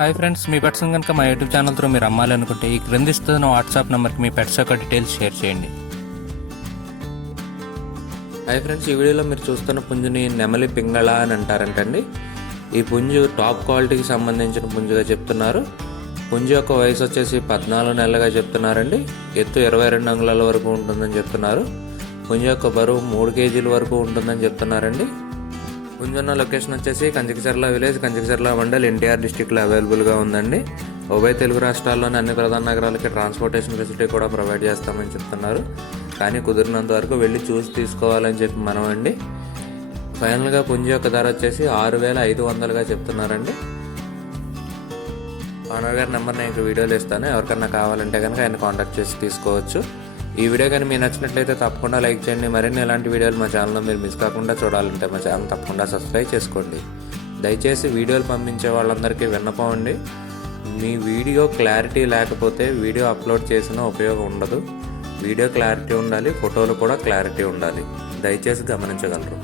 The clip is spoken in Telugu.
హాయ్ ఫ్రెండ్స్, మీ పెట్స్ కనుక మా యూట్యూబ్ ఛానల్ త్రూ మీరు అమ్మాలి అనుకుంటే ఈ క్రింది ఇస్తున్న వాట్సాప్ నెంబర్కి మీ పెట్స్ యొక్క డీటెయిల్స్ షేర్ చేయండి. హాయ్ ఫ్రెండ్స్, ఈ వీడియోలో మీరు చూస్తున్న పుంజుని నెమలి పింగళ అని అంటారంటండి. ఈ పుంజు టాప్ క్వాలిటీకి సంబంధించిన పుంజుగా చెప్తున్నారు. పుంజు యొక్క వయసు వచ్చేసి 14 నెలలుగా చెప్తున్నారండి. ఎత్తు 22 అంగుళాల వరకు ఉంటుందని చెప్తున్నారు. పుంజు యొక్క బరువు 3 కేజీల వరకు ఉంటుందని చెప్తున్నారండి. పుంజున్న లొకేషన్ వచ్చేసి కంచికచర్ల విలేజ్, కంచికచర్ల మండల్, ఎన్టీఆర్ డిస్టిక్లో అవైలబుల్గా ఉందండి. ఉభయ తెలుగు రాష్ట్రాల్లోని అన్ని ప్రధాన నగరాలకి ట్రాన్స్పోర్టేషన్ ఫెసిలిటీ కూడా ప్రొవైడ్ చేస్తామని చెప్తున్నారు. కానీ కుదిరినంత వరకు వెళ్ళి చూసి తీసుకోవాలని చెప్పి మనం అండి. ఫైనల్గా పుంజు యొక్క ధర వచ్చేసి 6,500గా చెప్తున్నారండి. ఓనర్ గారి నెంబర్ నేను వీడియోలో ఇస్తాను. ఎవరికన్నా కావాలంటే కనుక ఆయన కాంటాక్ట్ చేసి తీసుకోవచ్చు. ఈ వీడియో కానీ మీకు నచ్చినట్లయితే తప్పకుండా లైక్ చేయండి. మరిన్ని ఇలాంటి వీడియోలు మా ఛానల్లో మీరు మిస్ కాకుండా చూడాలంటే మా ఛానల్ తప్పకుండా సబ్స్క్రైబ్ చేసుకోండి. దయచేసి వీడియోలు పంపించే వాళ్ళందరికీ విన్నపం అండి, మీ వీడియో క్లారిటీ లేకపోతే వీడియో అప్లోడ్ చేసినా ఉపయోగం ఉండదు. వీడియో క్లారిటీ ఉండాలి, ఫోటోలు కూడా క్లారిటీ ఉండాలి. దయచేసి గమనించగలరు.